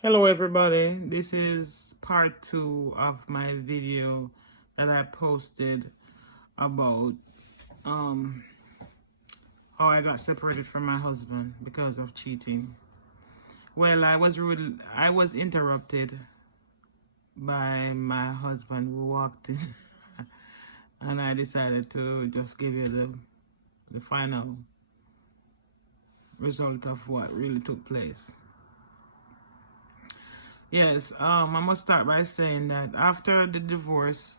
Hello everybody, this is part 2 of my video that I posted about um how I got separated from my husband because of cheating. Well, I was interrupted by my husband who walked in and I decided to just give you the final result of what really took place. Yes, I must start by saying that after the divorce,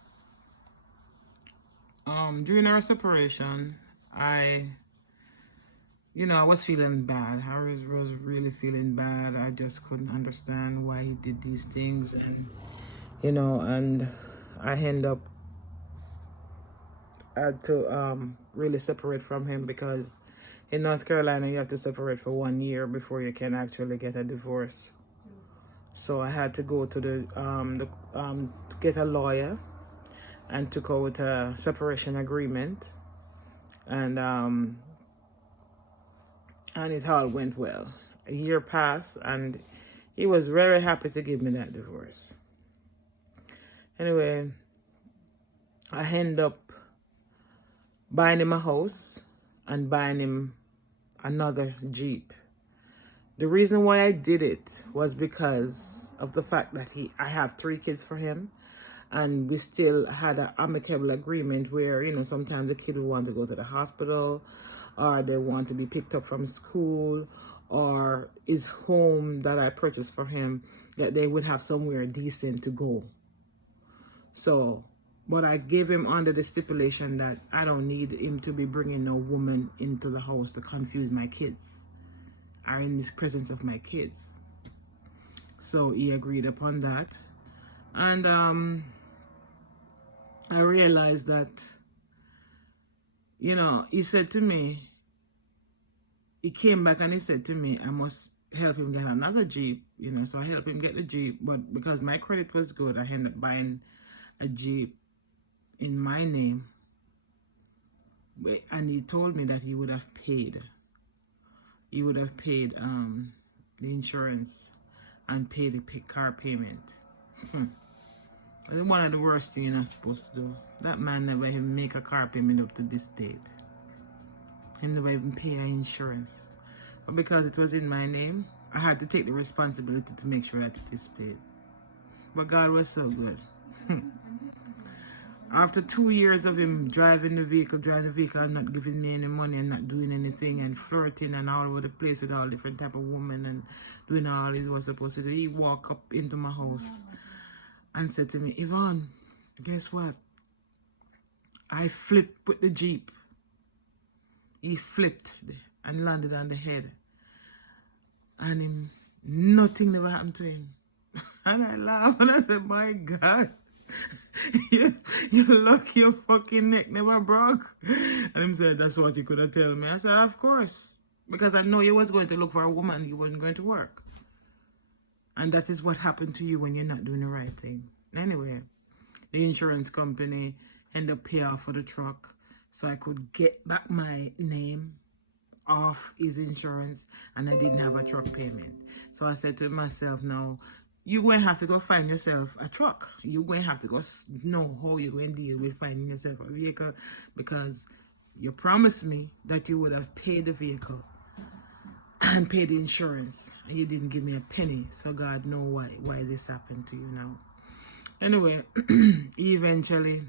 during our separation, I, I was feeling bad. I was really feeling bad. I just couldn't understand why he did these things, and I end up had to really separate from him because in North Carolina you have to separate for 1 year before you can actually get a divorce. So I had to go to to get a lawyer and took out a separation agreement, and it all went well. A year passed, and he was very happy to give me that divorce. Anyway, I end up buying him a house and buying him another Jeep. The reason why I did it was because of the fact that I have 3 kids for him, and we still had an amicable agreement where, sometimes the kid would want to go to the hospital, or they want to be picked up from school, or his home that I purchased for him, that they would have somewhere decent to go. So, but I gave him under the stipulation that I don't need him to be bringing no woman into the house to confuse my kids, or in the presence of my kids. So he agreed upon that. And I realized that, he said to me, he came back and he said to me, I must help him get another Jeep, so I helped him get the Jeep. But because my credit was good, I ended up buying a Jeep in my name. And he told me that he would have paid the insurance and paid the car payment. One of the worst things you're not supposed to do. That man never even make a car payment up to this date. He never even pay an insurance. But because it was in my name, I had to take the responsibility to make sure that it is paid. But God was so good. After 2 years of him driving the vehicle and not giving me any money and not doing anything and flirting and all over the place with all different type of women and doing all he was supposed to do, he walked up into my house and said to me, Yvonne, guess what? I flipped with the Jeep. He flipped and landed on the head. And nothing never happened to him. And I laughed and I said, my God, you lucky your fucking neck never broke. And him said, that's what you could have told me. I said, of course. Because I know you was going to look for a woman, you wasn't going to work. And that is what happened to you when you're not doing the right thing. Anyway, the insurance company ended up paying off for the truck so I could get back my name off his insurance, and I didn't have a truck payment. So I said to myself, now you're going to have to go find yourself a truck. You're going to have to go know how you're going to deal with finding yourself a vehicle, because you promised me that you would have paid the vehicle and paid the insurance, and you didn't give me a penny. So God know why this happened to you now. Anyway, he eventually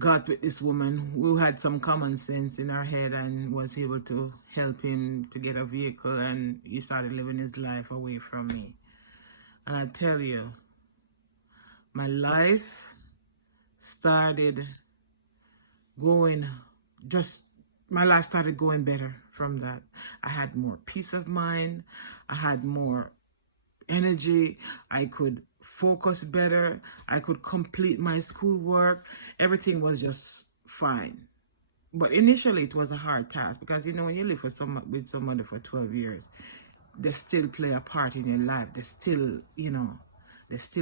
got with this woman who had some common sense in her head and was able to help him to get a vehicle, and he started living his life away from me. And I tell you, my life started going, my life started going better from that. I had more peace of mind. I had more energy. I could focus better. I could complete my schoolwork. Everything was just fine. But initially it was a hard task, because when you live with somebody for 12 years, they still play a part in your life. They still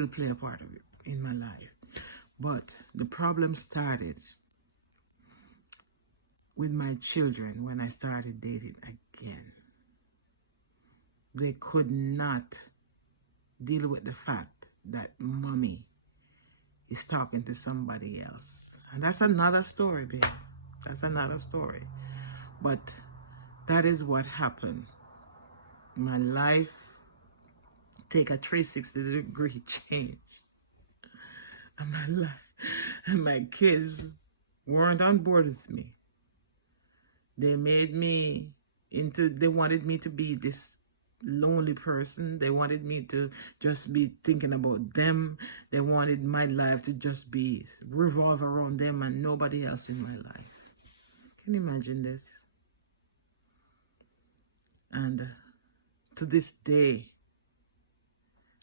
play a part of it in my life. But the problem started with my children when I started dating again. they could not deal with the fact that mommy is talking to somebody else. And that's another story, babe. That's another story. But that is what happened. My life take a 360-degree change. And my life and my kids weren't on board with me. They made me they wanted me to be this lonely person. They wanted me to just be thinking about them. They wanted my life to just be revolve around them and nobody else in my life. Can you imagine this? And to this day,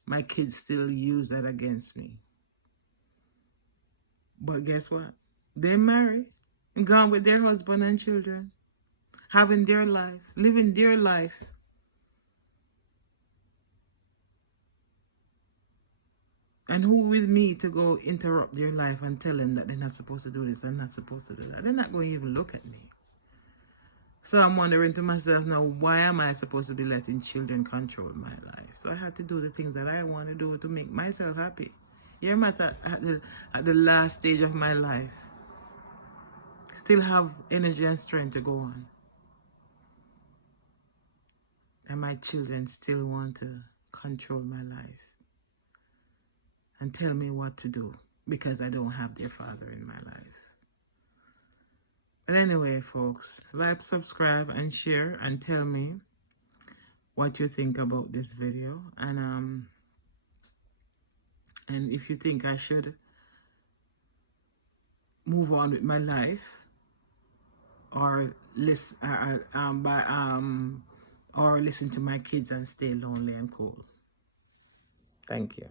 my kids still use that against me. But guess what? They marry and gone with their husband and children, having their life, living their life. And who is me to go interrupt their life and tell them that they're not supposed to do this and not supposed to do that? They're not going to even look at me. So I'm wondering to myself now, why am I supposed to be letting children control my life? So I had to do the things that I want to do to make myself happy. Here I'm at the last stage of my life. Still have energy and strength to go on. And my children still want to control my life and tell me what to do because I don't have their father in my life. But anyway, folks, like, subscribe, and share, and tell me what you think about this video. And if you think I should move on with my life, or listen, or listen to my kids and stay lonely and cool. Thank you.